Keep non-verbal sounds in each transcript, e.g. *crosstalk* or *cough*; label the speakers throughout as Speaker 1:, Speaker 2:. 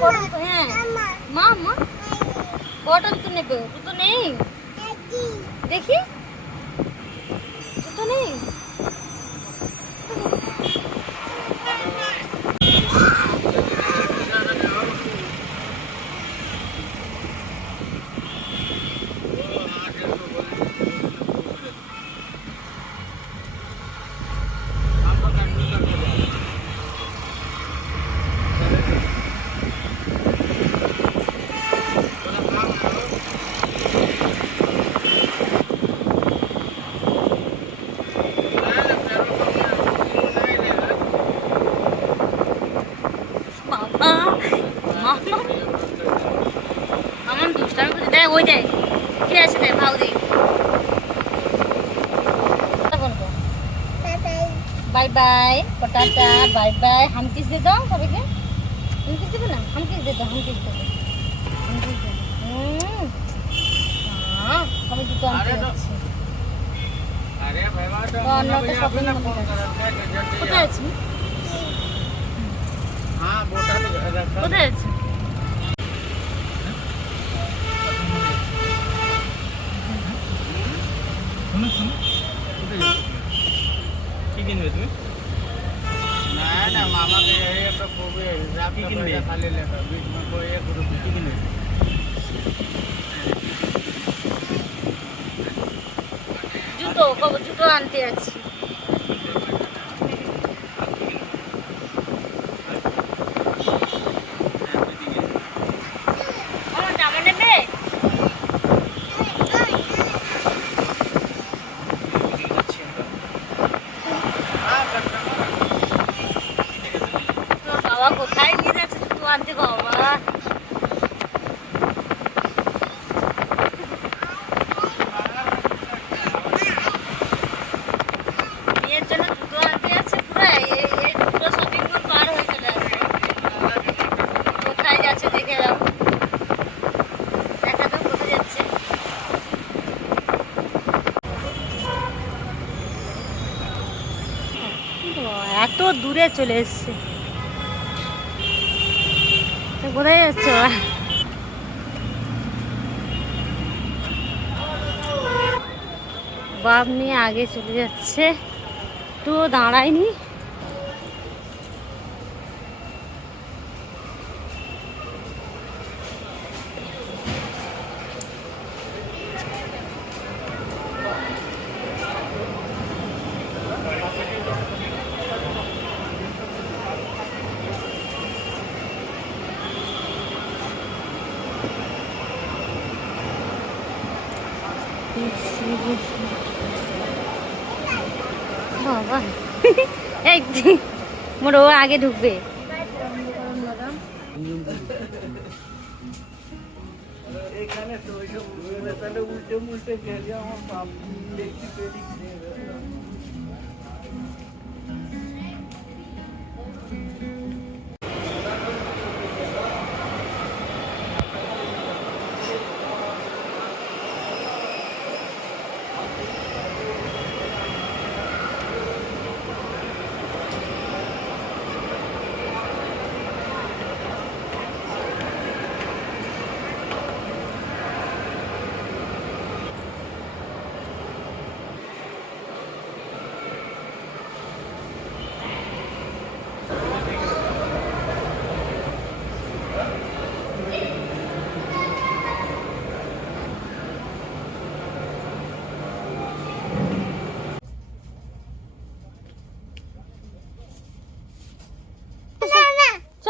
Speaker 1: হ্যাঁ। মা মা। কটা জুতো নেবে। তো নেই। দেখি। সাউদি বাই বাই পটাটা বাই বাই। হাম কিস দে দাও সবাইকে। তুমি কিস দেবে। না হাম। কিস দে দাও হাম কিস কোথায় আছি? কোথায় আছি? জুতো জুতো আনতে আছি। এত দূরে চলে এসছে। কোথায় যাচ্ছে বাপ নিয়ে আগে চলে যাচ্ছে। তো দাঁড়ায়নি। *laughs* এই মোর ও আগে ঢুকবে।
Speaker 2: এখানে তো ওইসব উল্টে উল্টে গেলে আমার বাপ দেখতে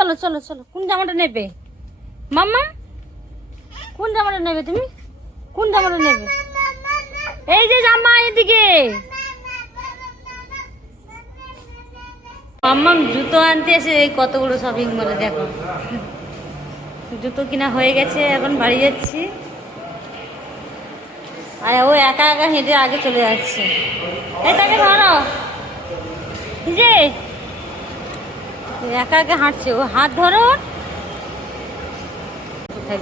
Speaker 1: চলো চলো চলো। কোন জামাটা নেবে? মাম্মা? কোন জামাটা নেবে তুমি? কোন জামাটা নেবে? এই যে জামা এদিকে। মাম্মাম জুতো আনতে এসে কতগুলো শপিং মলে দেখো। জুতো কিনা হয়ে গেছে, এখন বাড়ি যাচ্ছি। আর ও একা একা হেঁটে আগে চলে যাচ্ছে। এই তাকে ধরো। যে একা একা হাঁটছে ও হাত ধরো। কোথায়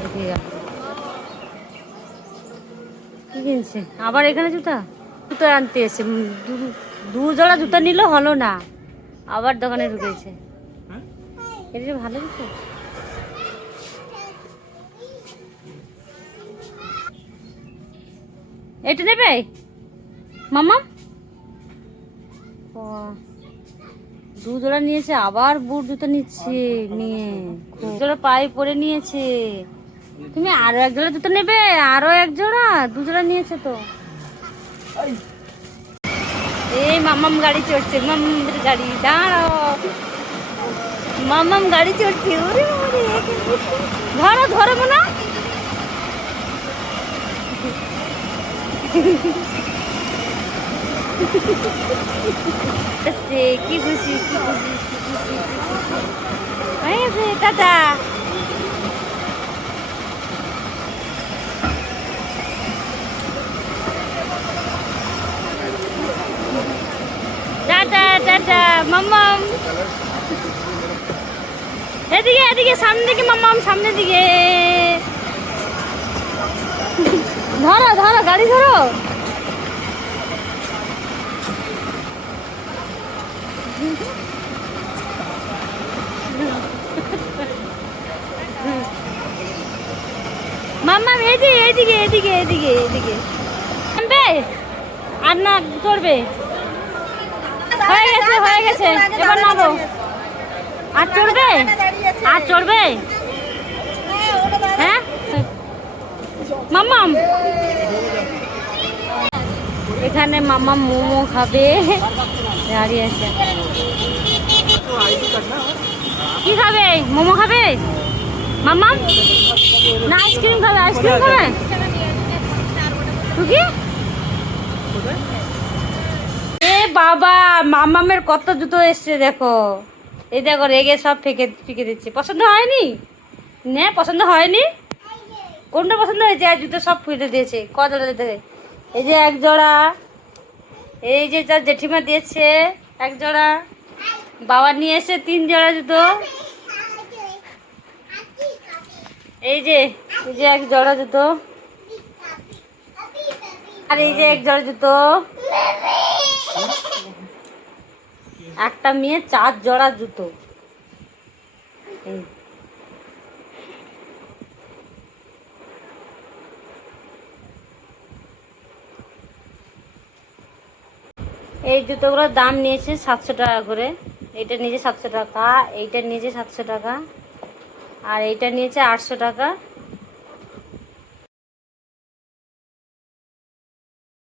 Speaker 1: কি কিনছে? আবার এখানে জুতা? জুতো আনতে এসে দু- জোড়া জুতো নিল হলো না। আবার দোকানে ঢুকেছে। এটা ভালো জুতো। এটা নেবে? মামা ও, দু জোড়া নিয়েছে আবার বুট জুতো নিচ্ছে নিয়ে জোড়া পায়ে পরে নিয়েছে। তুমি আরও এক জোড়া জুতো নেবে? আরও এক জোড়া? দু জোড়া নিয়েছে তো। এই মামাম গাড়ি চড়ছে মামামের গাড়ি দাঁড়াও। মামাম গাড়ি চড়ছে ওরে ওরে ধরো ধরো না এসছে, কি খুশি কি খুশি কি খুশি হয়ে গেছে টাটা টাটা টাটা মাম্মাম এদিকে এদিকে সামনে দিকে মাম্মাম সামনের দিকে। ধরো ধরো গাড়ি ধরো মাম্মাম এদিকে এদিকে এদিকে এদিকে। নামবে আর না চড়বে হয়ে গেছে হয়ে গেছে। এবার নামো। আর চড়বে? আর চড়বে? হ্যাঁ? মাম্মাম। এখানে মামা মোমো খাবে। দাঁড়িয়ে আছে। কি খাবে? মোমো খাবে? মাম্মা না আইসক্রিম খাবে আইসক্রিম খাবে? তুই এ বাবা, মামামের কত জুতো এসছে দেখো। এই দেখো, রেগে সব ফেঁকে, ফিকে দিচ্ছে। পছন্দ হয়নি? নে, পছন্দ হয়নি? কোনটা পছন্দ হয়েছে? আর জুতো সব ফেটে দিয়েছে। ক জোড়া দিতে এই যে এক জোড়া। এই যে তার জেঠিমা দিয়েছে এক জোড়া। বাবা নিয়ে এসে তিন জোড়া জুতো। এই যে এই যে এক জোড়া জুতো। আর এই যে এক জোড়া জুতো। একটা মেয়ে চার জোড়া জুতো। এই। জুতোগুলোর দাম নিয়েছে সাতশো টাকা করে। এইটা নিজে সাতশো টাকা। এইটা নিজে সাতশো টাকা। আর এইটা নিয়েছে আটশো টাকা।